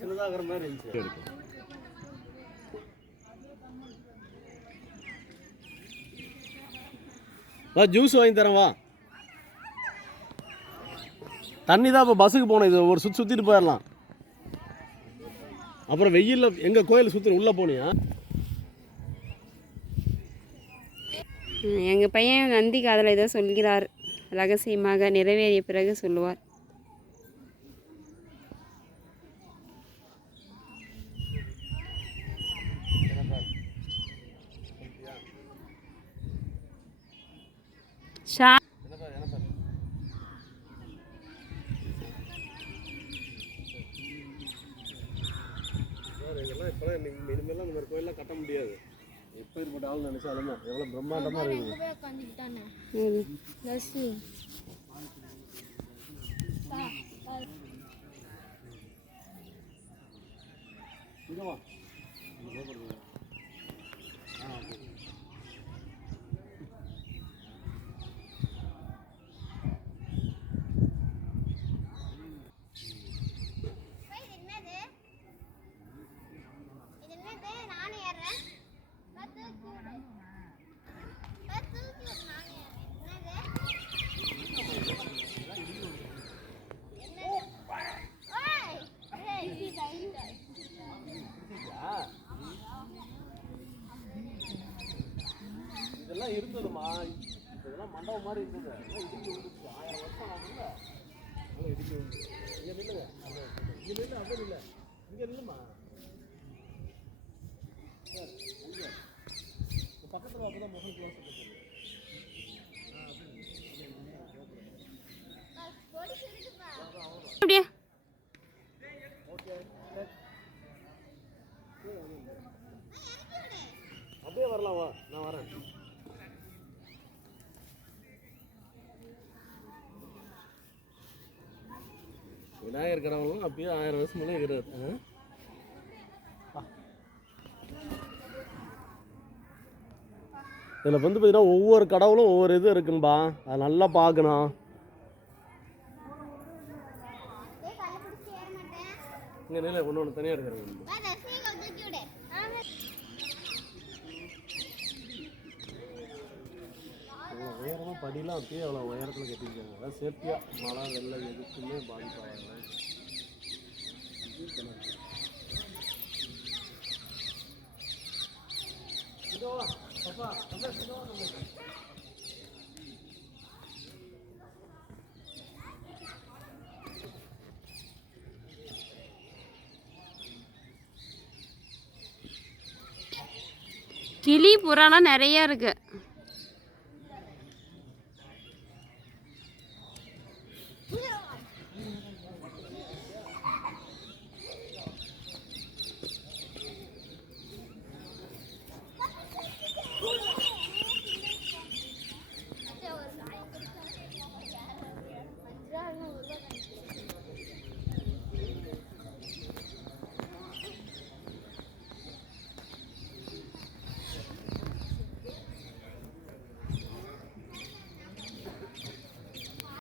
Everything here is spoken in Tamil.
சின்னதாகிற மாதிரி இருந்துச்சு. ஜூஸ் வாங்கி தரேன் வா. தண்ணி தான் இப்போ பஸ்ஸுக்கு போகணும். இது ஒரு சுற்றிட்டு போயிடலாம். அப்புறம் வெயிலில் எங்கள் கோயில் சுற்றி உள்ளே போனியா? எங்கள் பையன் நந்தி காதலை ஏதோ சொல்கிறார். ரகசியமாக நிறைவேறிய பிறகு சொல்லுவார். ஷா இதெல்லாம் இப்போ இனிமேலாம் இந்த மாதிரி கோயிலெலாம் கட்ட முடியாது. எப்போ இருப்பட்ட ஆள் நினச்சாலுமே எவ்வளோ பிரம்மாண்டமாக இருக்குது. இங்கே வா. இதெல்லாம் இருந்ததுமா, இதெல்லாம் மண்டபம் மாதிரி இருந்தது. இடிஞ்சு விழுந்துச்சு. 1000 வருஷம் ஆகுதுல்ல. இடிஞ்சு விழுந்து. இங்கே நில்லுங்க. இங்கே நில்லு. அப்படியே இல்லை, இங்கே நில்லுமா. சார் இங்கே பக்கத்தில் அப்பதான் முகம் கிளாஸ் அப்படியே அப்படியே வரலாம். வா, நான் வரேன். விநாயகர் கடவுளும் அப்பயே 1000 வருஷம் முன்னே இருக்கிறார். இதில் வந்து பார்த்தீங்கன்னா ஒவ்வொரு கடவுளும் ஒவ்வொரு இது இருக்குன்பா. அதை நல்லா பார்க்கணும். இங்கே நிலை ஒன்று ஒன்று தனியாக இருக்கிறாங்க. உயரமாக படிலாம் அப்பயே அவ்வளோ உயரத்தில் கட்டியிருக்காங்க. அதான் சேஃப்டியாக மழை வெள்ளம் எதுக்குமே பாதிப்பாக. கிளி புறாலாம் நிறையா இருக்குது.